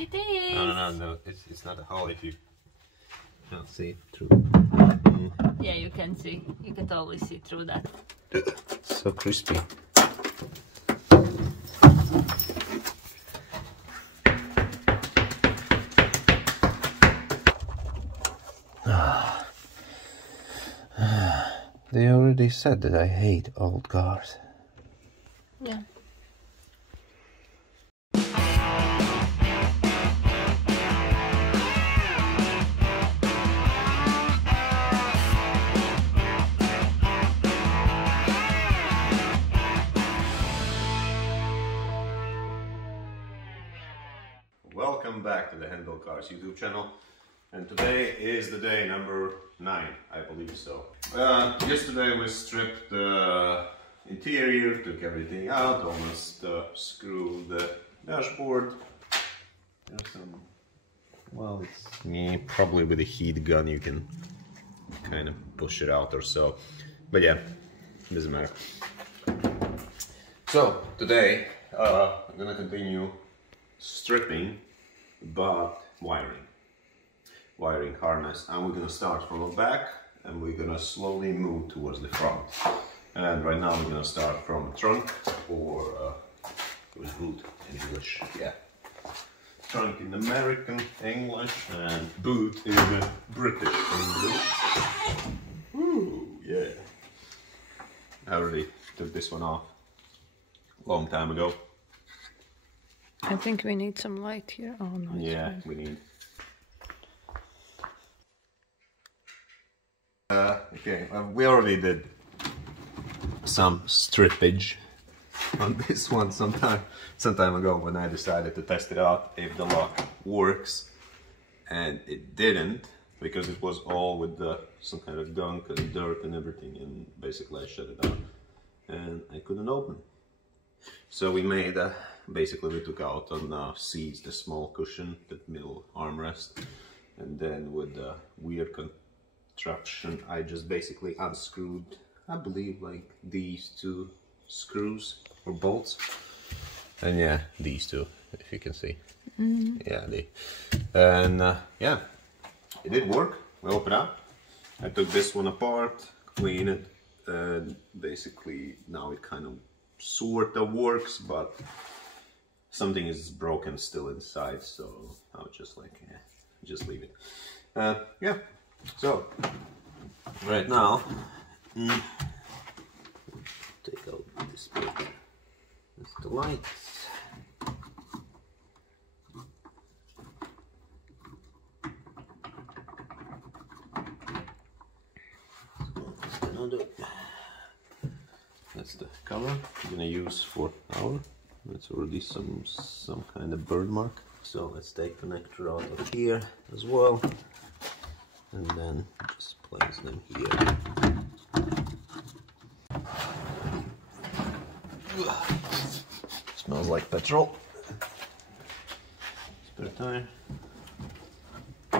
it is. No. It's not a hole if you can't see through. Yeah, you can see. You can totally see through that. So crispy. They already said that I hate old cars. Yeah. Welcome back to the Handle Cars YouTube channel, and today is the day number 9, I believe so. Yesterday we stripped the interior, took everything out, almost screwed the dashboard. There's some, well, it's probably with a heat gun you can kind of push it out or so, but yeah, doesn't matter. So today I'm gonna continue stripping, but wiring harness, and we're gonna start from the back and we're gonna slowly move towards the front. And right now we're gonna start from trunk, or boot in English, yeah. Trunk in American English and boot in British English. Woo, yeah. I already took this one off a long time ago. I think we need some light here. Oh no. Yeah, we need. Okay, we already did some strippage on this one some time ago when I decided to test it out if the lock works, and it didn't because it was all with some kind of gunk and dirt and everything, and basically I shut it down and I couldn't open. So we made basically we took out on the seats the small cushion, the middle armrest, and then with the weird contraption I just basically unscrewed, I believe, like these 2 screws or bolts, and yeah, these 2, if you can see. Yeah, yeah, it did work. We opened up, I took this one apart, cleaned it, and basically now it kind of sort of works, but something is broken still inside, so I'll just like, yeah, just leave it. Yeah, so right now take out this bit. That's the lights. That's the cover I'm gonna use for our. That's already some kind of bird mark. So let's take connector out of here as well, and then just place them here. Smells like petrol. Spare tire.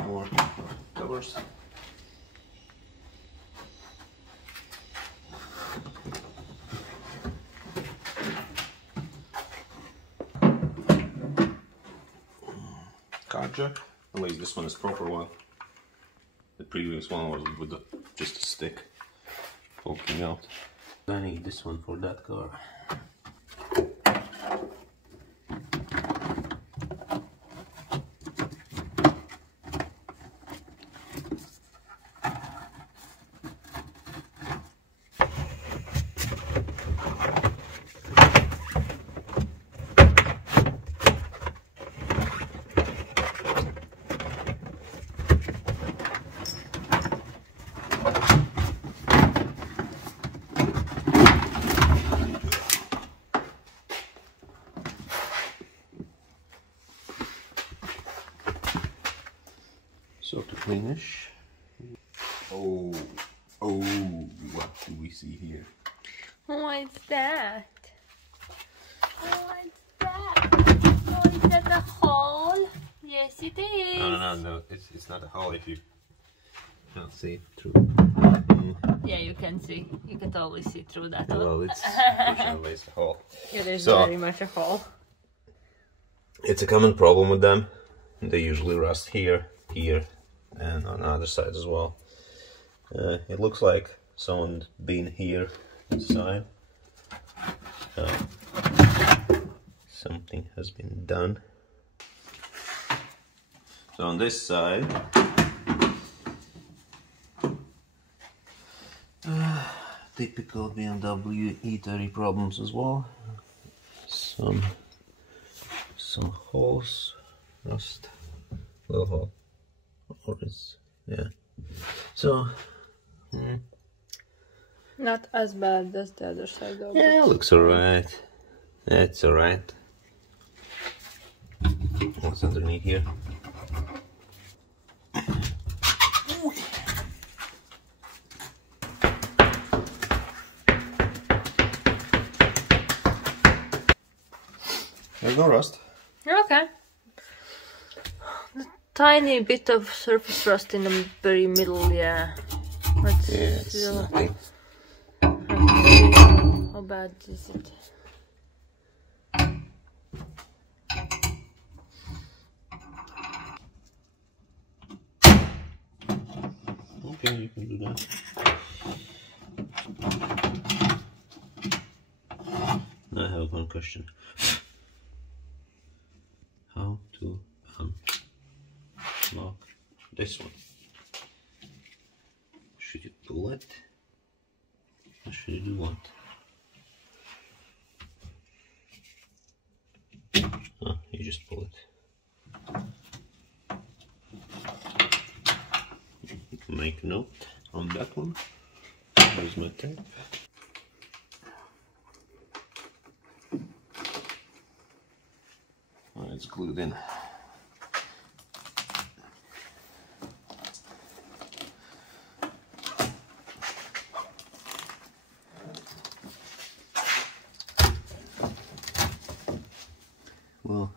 More covers. Car jack. At least this one is proper one. The previous one was with just a stick poking out. I need this one for that car. So to finish, oh, what do we see here? What's that? What's that? Oh, is that a hole? Yes, it is. No, it's not a hole if you can't see through. Yeah, you can see. You can totally see through that. Well, it's fortunately it's a hole. It is So, very much a hole. It's a common problem with them. They usually rust here, here, and on the other side as well. It looks like someone's been here inside. Something has been done. So on this side, typical BMW E30 problems as well. Some holes, rust, little hole, or it's, yeah. So not as bad as the other side though. Yeah, looks alright. It's alright. What's underneath here? There's no rust. Okay. The tiny bit of surface rust in the very middle, yeah. Let's see nothing. how bad is it? Okay, you can do that. I have one question. How to unlock this one? Should you pull it? Or should you do what? Oh, you just pull it. You can make a note on that one. Here's my tape. Oh, it's glued in. Well,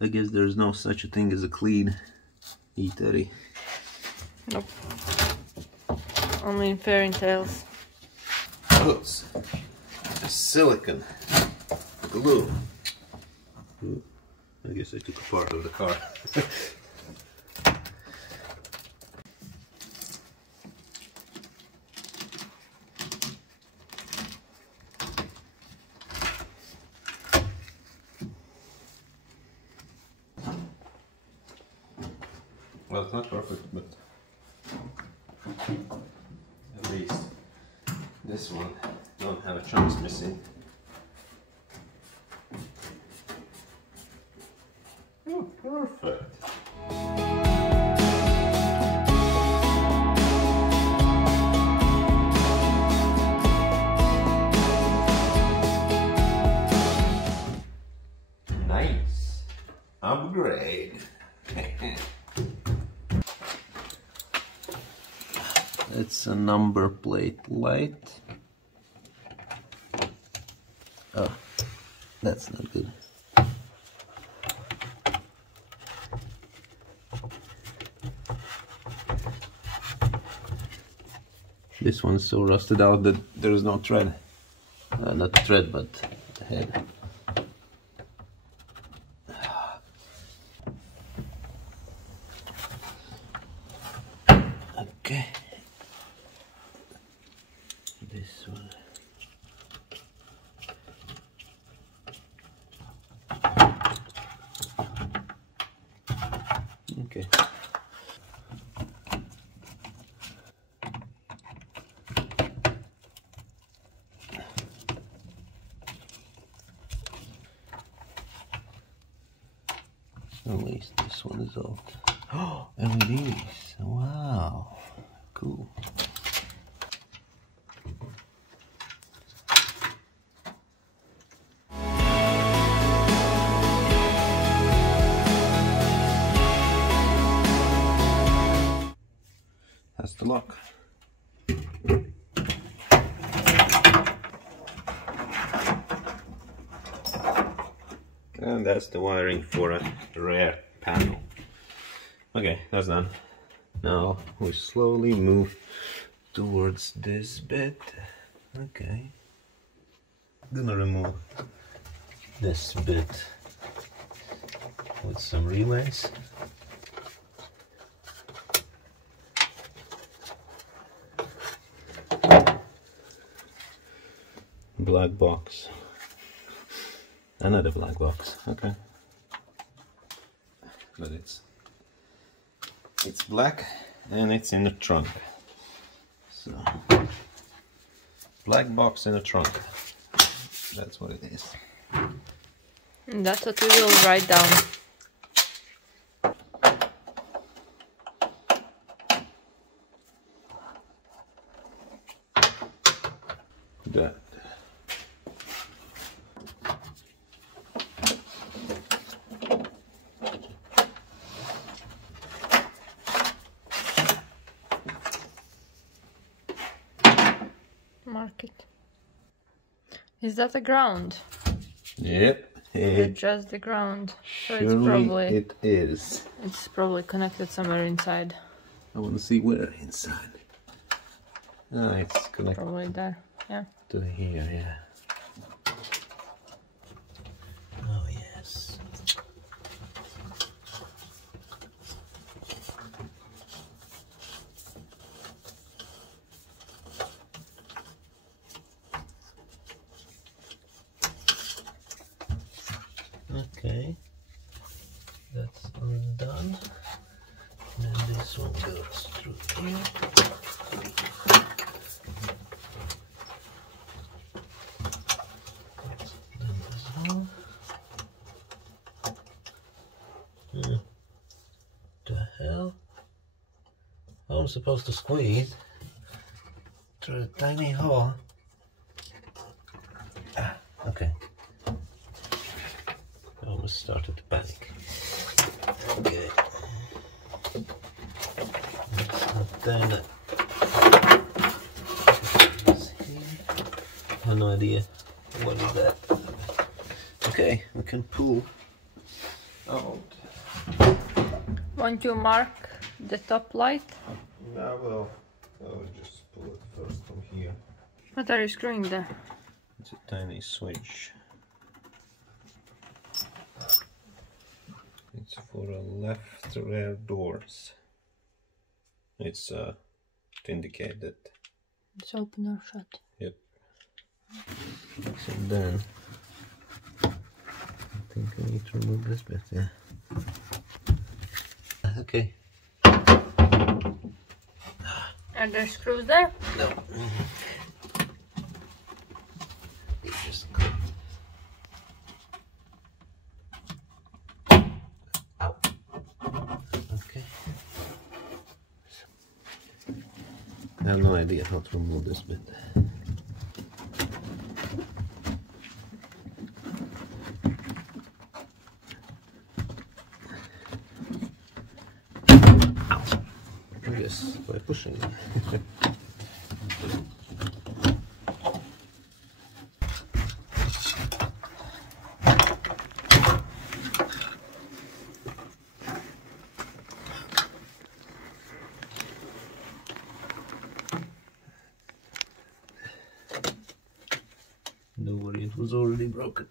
I guess there's no such a thing as a clean E30. Nope. Only in fairy tales. Oops. A silicone glue. Ooh, I guess I took a part of the car. Well, it's not perfect, but at least this one don't have a chunks missing. Oh, perfect. Nice. Upgrade. It's a number plate light. Oh, that's not good. This one's so rusted out that there is no thread. Not thread, but the head. Okay. This one. Okay. At least this one is out. Oh, LEDs. Wow. Cool. That's the lock. And that's the wiring for a rear panel. Okay, that's done. Now we slowly move towards this bit. Okay. Gonna remove this bit with some relays. Black box. Another black box. Okay. But it's black and it's in the trunk. So black box in a trunk. That's what it is. And that's what we will write down. That. Mark it. Is that the ground? Yep. Just the ground. So Surely it is. It's probably connected somewhere inside. I want to see where inside. Ah, it's connected. Probably there. Yeah. To here, yeah. Oh yes. Okay, that's undone. And this one goes through here. The hell? How am I supposed to squeeze through a tiny hole? Ah, okay. I almost started to panic. Okay. It's not there. I have no idea. What is that? Okay, we can pull out. Want you mark the top light? Yeah, well, I'll just pull it first from here. What are you screwing there? It's a tiny switch. It's for the left rear doors. It's to indicate that. It's open or shut. Yep. So then, I think I need to remove this bit, yeah. Okay. Are there screws there? No. You just go. Ow. Okay. I have no idea how to remove this bit. I guess by pushing it. Don't worry, it was already broken.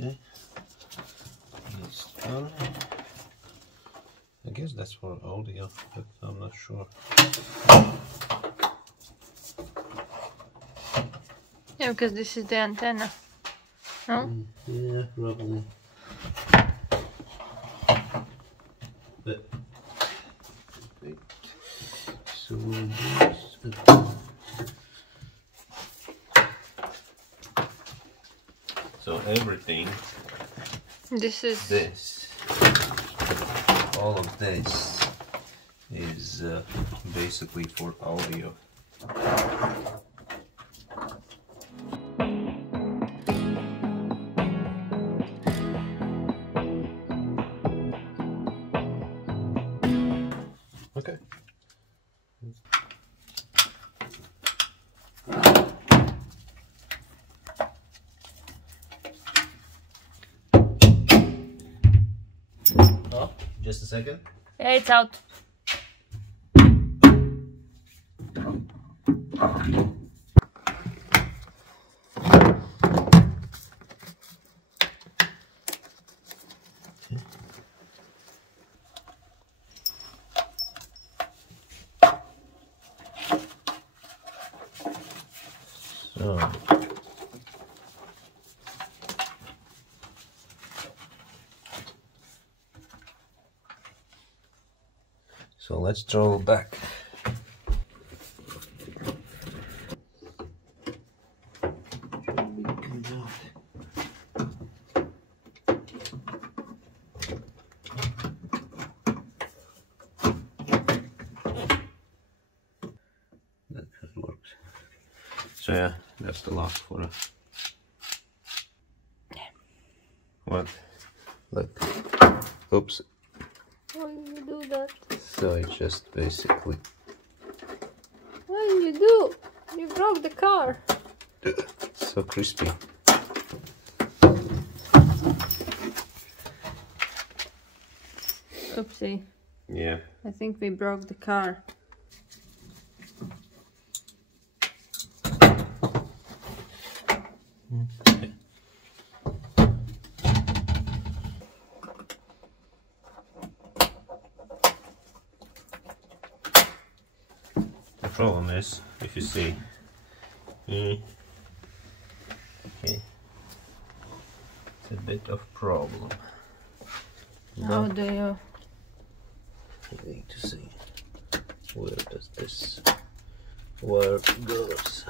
Okay, it's done. I guess that's for audio, but I'm not sure. Yeah, because this is the antenna. No? Yeah, probably. But wait. So we'll do this. everything. This is All of this is basically for audio. Okay. Oh, just a second. yeah, it's out. So let's throw back. That works. So yeah, that's the lock for it. What? Look. Oops. Why do you do that? So it just basically. What did you do? You broke the car. So crispy. Oopsie. Yeah. I think we broke the car. Okay. The problem is, if you see, okay, it's a bit of problem. How do you? You need to see where does this wire goes.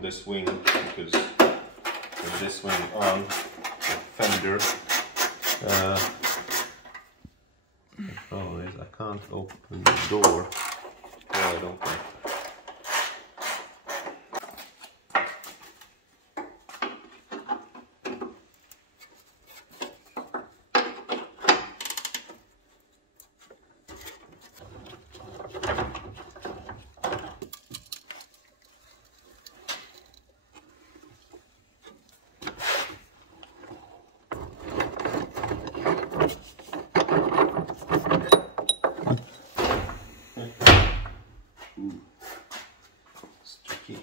This wing, because with this wing on fender, the problem is I can't open the door. Well, I don't think. It's tricky.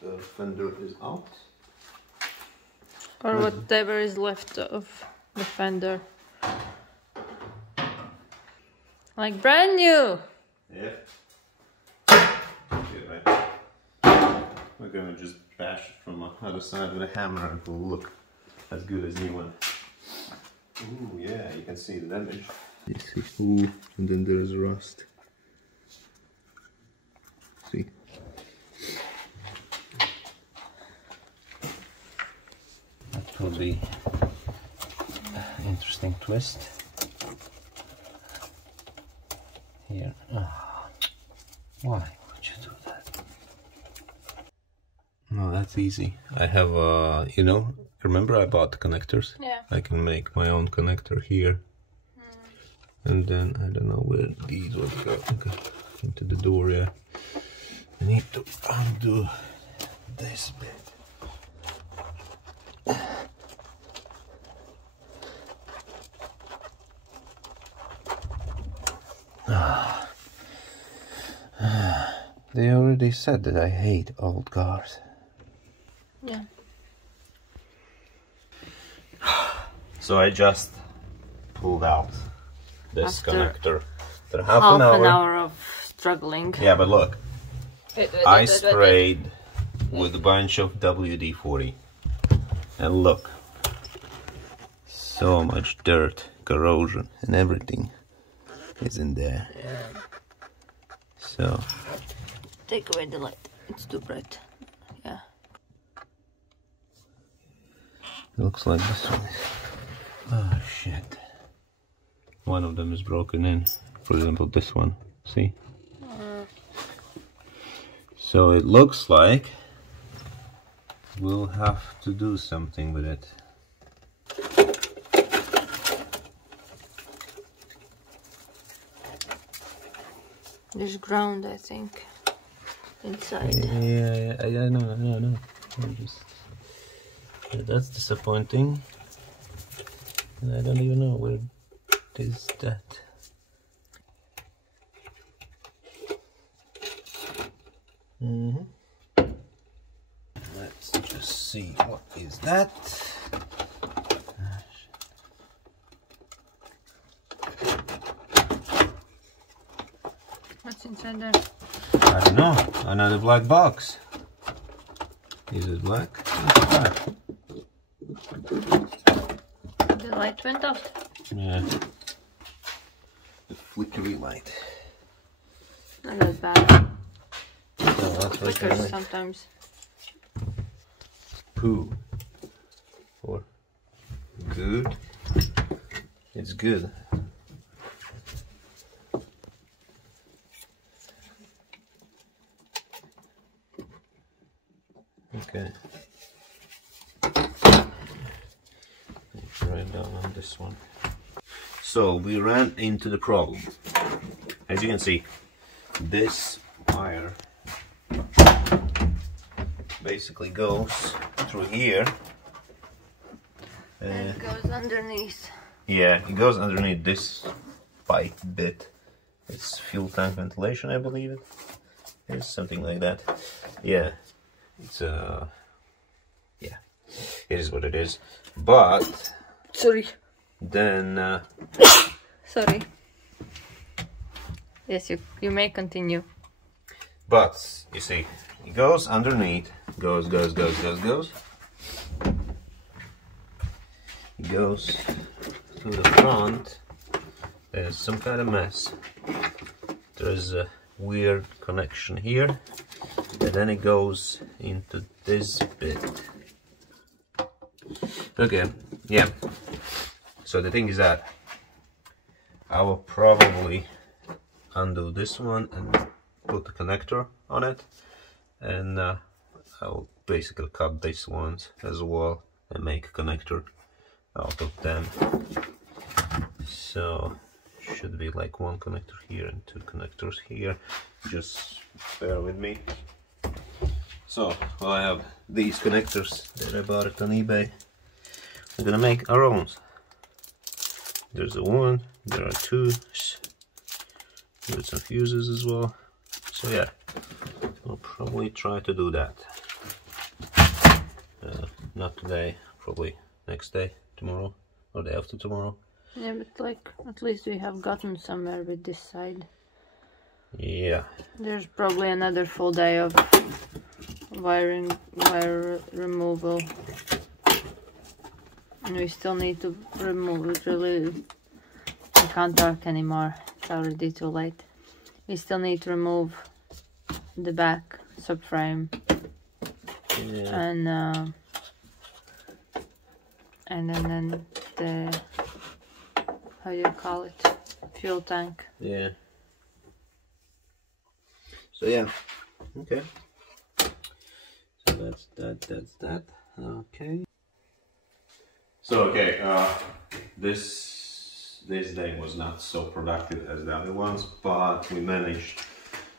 The fender is out. Or whatever is left of the fender. Like brand new! Yeah. Okay, right. We're gonna just bash it from the other side with a hammer and it will look as good as new one. Ooh, yeah, you can see the damage. You see, ooh, and then there's rust. See? That will be an interesting twist. Here. Oh, why would you do that? No, that's easy. I have, you know, remember I bought the connectors? Yeah. I can make my own connector here. And then, I don't know where these will go. Okay. Into the door, yeah. I need to undo this bit. They already said that I hate old cars. Yeah. So I just pulled out this After connector. After half an an hour. hour of struggling. Yeah, but look. I sprayed with a bunch of WD-40. And look. So much dirt, corrosion, and everything is in there. Yeah. So. Take away the light. It's too bright. Yeah. Looks like this one. Oh shit. One of them is broken in. For example, this one. See? So it looks like we'll have to do something with it. There's ground, I think, inside. Yeah, I know. That's disappointing. And I don't even know where is that. Let's just see, what is that? What's inside there? I don't know, another black box. Is it black? It's black. The light went off. Yeah. The flickery light. Not that bad. So that's Flickers like sometimes. poo. Or good. It's good. Okay. Right down on this one. So we ran into the problem. As you can see, this wire basically goes through here. And it goes underneath. Yeah, it goes underneath this pipe bit. It's fuel tank ventilation, I believe it is, something like that. Yeah, it's yeah, it is what it is. But Sorry. then Sorry. Yes, you may continue. but you see, it goes underneath, goes. It goes to the front. There's some kind of mess. There's a weird connection here, and then it goes into this bit. Okay, yeah. So the thing is that I will probably undo this one and put the connector on it, and I will basically cut these ones as well and make a connector out of them. So should be like one connector here and two connectors here. Just bear with me. So I have these connectors that I bought it on eBay. We're gonna make our own. There's a one, there are two, with some fuses as well. So yeah, I'll probably try to do that. Not today, probably next day, tomorrow, or day after tomorrow. Yeah, but like, at least we have gotten somewhere with this side. Yeah. There's probably another full day of wire removal. And we still need to remove it, really. I can't talk anymore, it's already too late. We still need to remove the back subframe. Yeah. And then the, how do you call it, fuel tank. Yeah. So yeah, okay. So that's that. Okay. So okay, this day was not so productive as the other ones, but we managed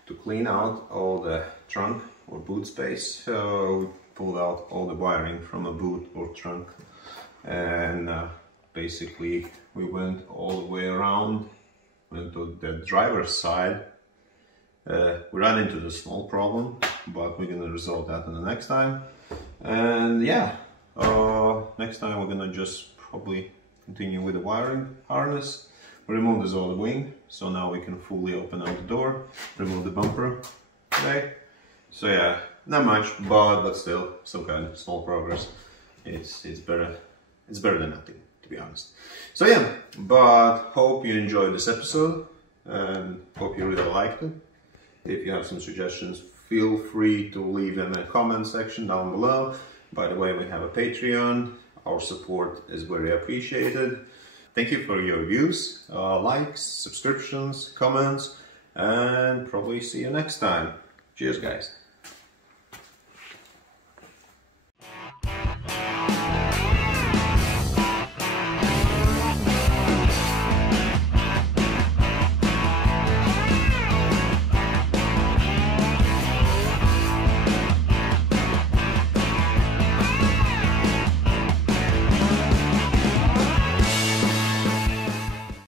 to clean out all the trunk or boot space. We pulled out all the wiring from a boot or trunk, and basically we went all the way around, went to the driver's side, We ran into the small problem, but we're gonna resolve that in the next time. And yeah, next time we're gonna just probably continue with the wiring harness, remove this other wing, so now we can fully open out the door, remove the bumper. Okay, so yeah, not much, but still some kind of small progress. It's better than nothing, to be honest. So yeah, but hope you enjoyed this episode and hope you really liked it. If you have some suggestions, feel free to leave them in the comment section down below. By the way, we have a Patreon. Our support is very appreciated. Thank you for your views, likes, subscriptions, comments, and probably see you next time. Cheers, guys.